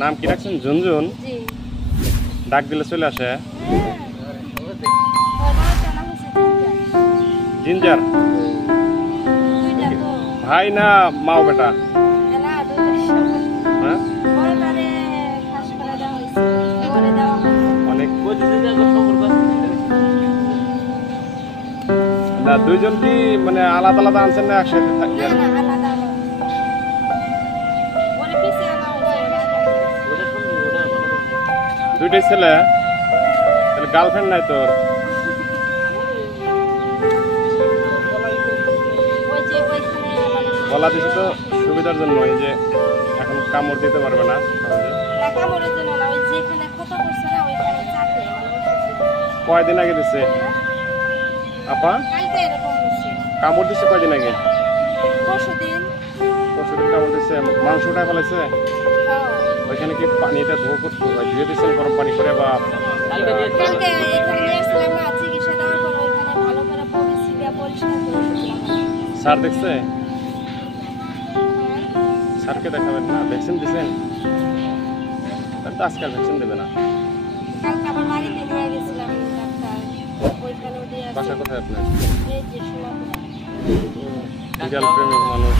নাম কি রাখছেন? ঝুনঝুন। জি। ডাক দিলে চলে আসে? জিঞ্জার। ভাই না মাও বেটা? হ্যাঁ অনেক। না দুইজন কি মানে আলাদা আলাদা আনছেন না একসাথে থাকি? দুইটাই ছেলে? তাহলে গার্লফ্রেন্ড নাই তোর? বলা দিছে তো সুবিধার জন্য, এই যে এখন কামড় দিতে পারবে না কয়দিন আগে দিছে আপা? কামড় দিচ্ছে কয়দিন আগে? পরশুদিন কামড় দিচ্ছে। মাংস উঠায় ফেলেছে? ওইখানে কি পানিটা ধুয়ে দিচ্ছেন গরম পানি করে বা? স্যার দেখছে? স্যারকে দেখাবেন না? ভ্যাকসিন দিচ্ছেন? আজকে ভ্যাকসিন দেবে না। বাসা কোথায় আপনার? বিড়াল প্রেমিক মানুষ।